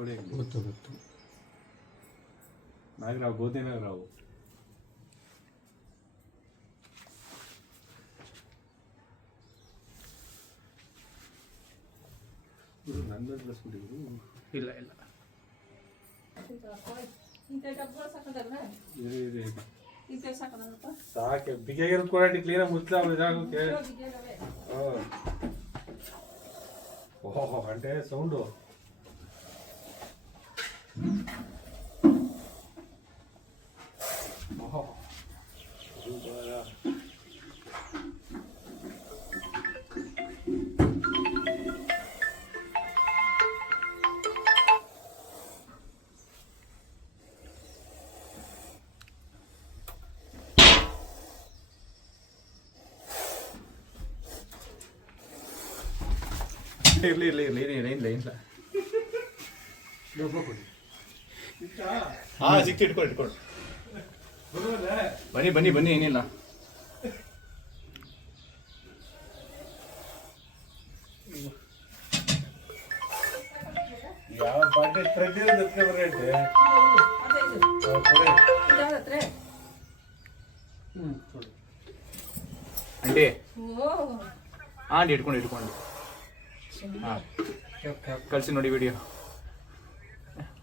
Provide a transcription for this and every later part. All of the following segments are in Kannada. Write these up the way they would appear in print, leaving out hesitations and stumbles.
ಕೊಡಿ ಗೊತ್ತು ಗೊತ್ತು. ನಾಗರಾವ್ ಗೋಧಿನಾಗರಾವ್. ನನ್ನ ಡ್ರೆಸ್ ಬಿಟ್ಟಿದ್ರು. ಇಲ್ಲ ಇಲ್ಲ ಸಾಕೆ ಬಿಗಿಯಾಗಿರೋ ಕೊಡಾಟಿ ಕ್ಲೀನಾಗಿ ಮುಚ್ಚಲ ಜಾಗಕ್ಕೆ. ಓಹೋ అంటే ಸೌಂಡು ಓಹೋ ಇರ್ಲಿ ಇರ್ಲಿ ಇರ್ಲಿ ಏನಿಲ್ಲ ಏನಿಲ್ಲ. ಹಾ ಸಿಕ್ತು, ಇಟ್ಕೊಳ್ಳಿ ಇಟ್ಕೊಳ್ಳಿ. ಬನ್ನಿ ಬನ್ನಿ ಬನ್ನಿ, ಏನಿಲ್ಲ. ಯಾವ ಪಾರ್ಟಿ ಅಂಡಿ ಆಂಟಿ ಇಟ್ಕೊಂಡು ಹಾಂ ಕಳಿಸಿ ನೋಡಿ ವಿಡಿಯೋ.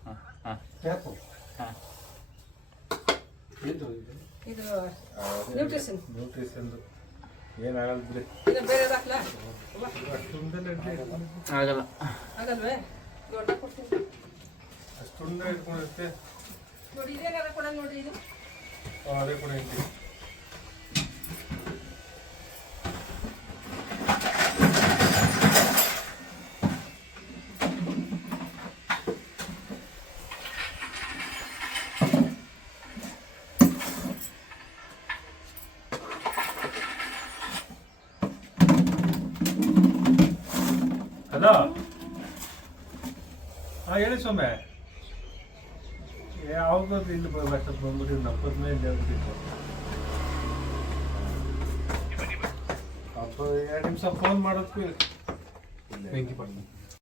ಹಾಂ ಹಾಂ ಹಾಂ ಏನಾಗಲ್ಲ ಬಿಡಿ. ಆಗಲ್ಲ ಅಷ್ಟೊಂದ ಇಟ್ಕೊಂಡಿರುತ್ತೆ. ಅದೇ ಕೂಡ ಐತಿ. ಹಲೋ, ಹಾಂ ಹೇಳಿ ಸೊಮ್ಮೆ. ಯಾವ್ದು ಇಲ್ಲಿ ಬಂದ್ಬಿಟ್ಟು 40 ಮೇಲೆ ಅಪ್ಪ 2 ನಿಮಿಷ ಫೋನ್ ಮಾಡೋದಕ್ಕೂ ಬೆಂಕಿ ಪಡ್ತೀನಿ.